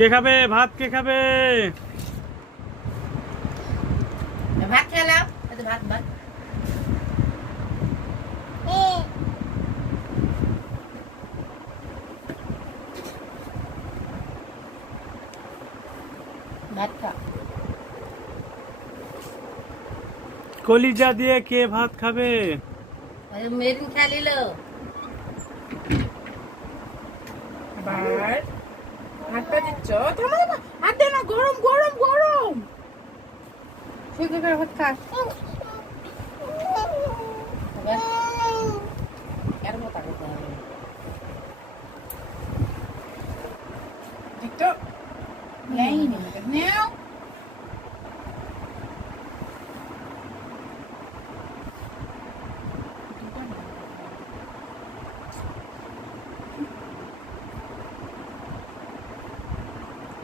কে খাবে ভাত? কে খাবে ভাত? খেলাম ভাত ভাত ভাত খা। কলিজা দিয়ে কে ভাত খাবে? মেরিন খালিল আবার হাতটা দিচ্ছ, থামো থামো, হাত দে না, গরম গরম গরম। শুধু করে ভাত খাস এর মতো করতে হবে। ঠিক তো? নেই নেও।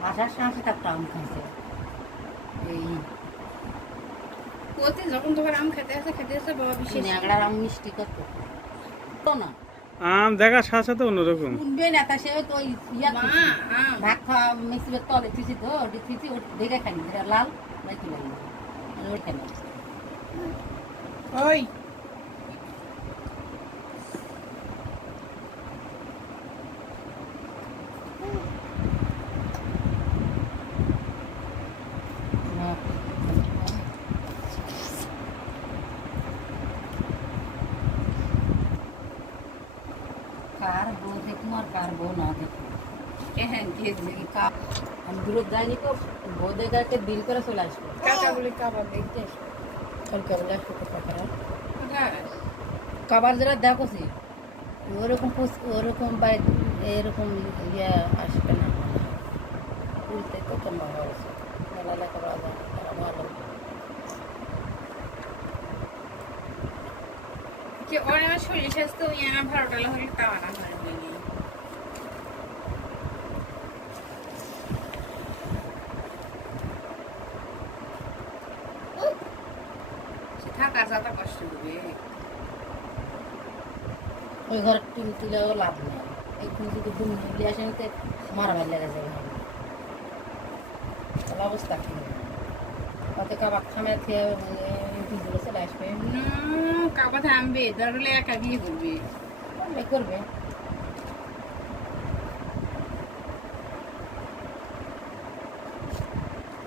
আসার সাথে তার আম খাইছে এই ওতে যখন তোমার আম খেতে আসে বাবা বিশেষ ন্যাংড়ার আম মিষ্টি কত তো না আম দেখার সাথে সাথে অন্যরকম। শুনবে না তা সে তো ইয়া মা আম ভাত খাওয়া মিক্সির তলে থুইছি তো ওটি থুইছি ওটি দেখে খাই যেটা লাল নাকি লাগে ওই খাই ওই কার বউ দেখুন আর কার বউ না দেখুন হ্যাঁ আমি দূরে যাইনি তো বউ দেখাকে বিল করে চলে আসবো কাকা বলে কাবার দেখতে আসো। কালকে বলে আসবো টাকা কোথায়? কাবার যারা দেখোছি ওরকম ওরকম বা এরকম ইয়ে আসবে না উল্টে তো তোমার হয়েছে মেলা লেখা ভালো কি ওর আমার শরীর স্বাস্থ্য ইয়া ভালো টালা হলে তাও আরাম হয় বলি। সে থাকা যাতা কষ্ট হবে। ওই ঘরে টিন তুলেও লাভ নেই এখন যদি ঘুম তুলে আসে নিতে মারামারি লেগে যাবে তাহলে অবস্থা কি ওতে কাবাক খামে খেয়ে দিগুলো চলে আসবে কাবা থামবে ধরলে একা বিয়ে করবে। করবে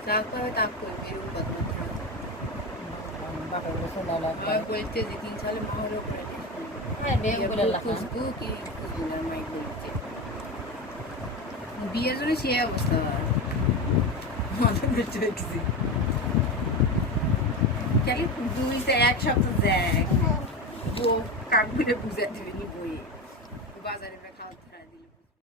তারপরে তা করবে এরকম কথাবার্তা। বাপের বলে শোনা লাগবে আমার বলতে যে 3 সালে মহরে করে হ্যাঁ বিয়ে করে লাগান খুশবু কি খুশবু না মাইক বলছে বিয়ের জন্য সে অবস্থা মনে হচ্ছে দেখছি খালি 2 এক সপ্তাহ দেখ কাকুরে বুঝা দিবেনি বই বাজারে খাওয়া